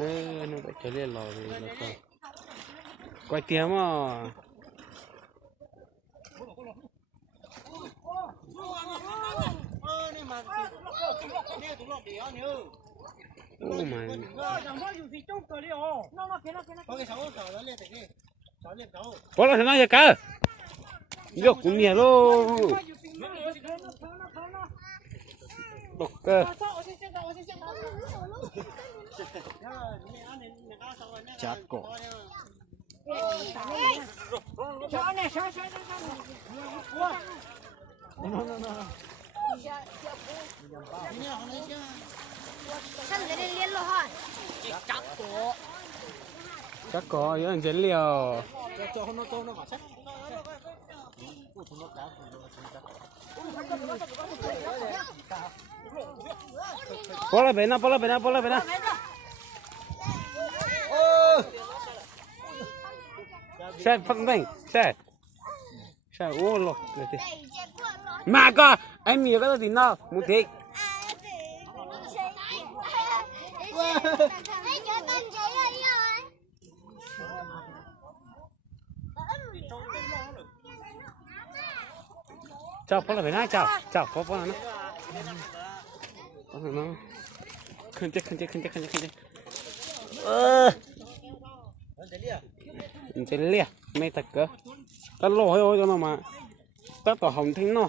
nó phải chơi liền lò thì là sao quay tiếng mà ô mà có là thế nào vậy cả vô cũng nhiều luôn độc cơ chát cổ chắc có những anh chén liều Pola pena Sai phát bánh sai ô lộc mà có anh mía cái gì nào muốn thích chào Pola pena chào Pola nó khẩn chết chế lia mày thật cơ ta lôi thôi cho nó mà ta tỏ hồng thính nó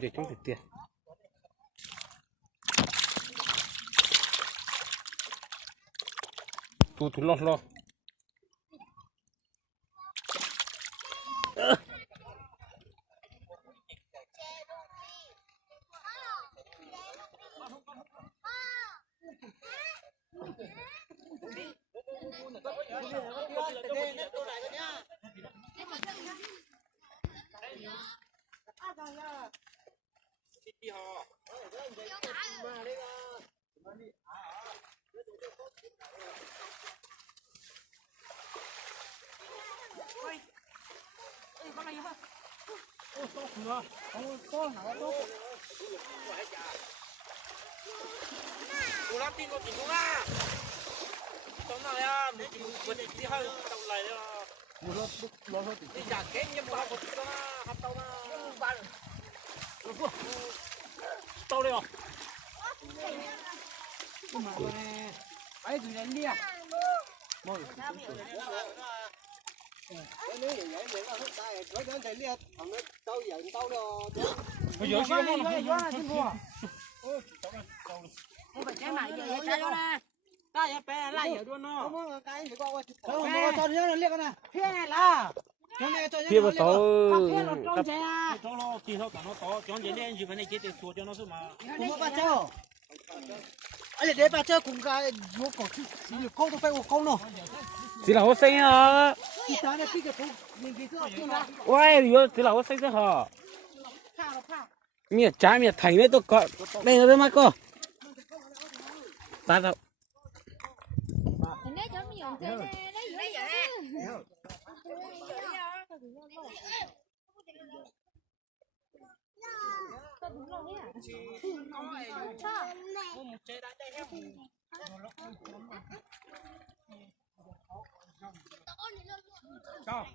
để trong thực tiền tu lo Cô làm tin một tí không à? Tóm nào ya, mấy tí vừa đi đi hơi tàu lại đó. Lo hết. Đi trả kết nhưng mà một tí đó na, hấp tàu na. Tàu đây à? Ấy tụi này đi à? Mồi. Bây giờ xin mua. Không phải cái này giờ trái đó nè. Ta giờ bé lại giờ luôn nó. Không cái gì qua. Không cho nó liếc nè. Thế là. kia vào to cho nó thì nó cả nó to cho nó lên gì mà này chết thì cho nó số mà. Không có ba châu. Ấy để ba châu cùng cái vô cổ thì câu tôi phải câu nó. chỉ là hố xanh à Thì ta này cái câu mình cái thứ nào. ôi yo chỉ là hố xanh thôi hả miệt trái miệt thành đấy tôi có đây nó mà cô ta đâu Chào.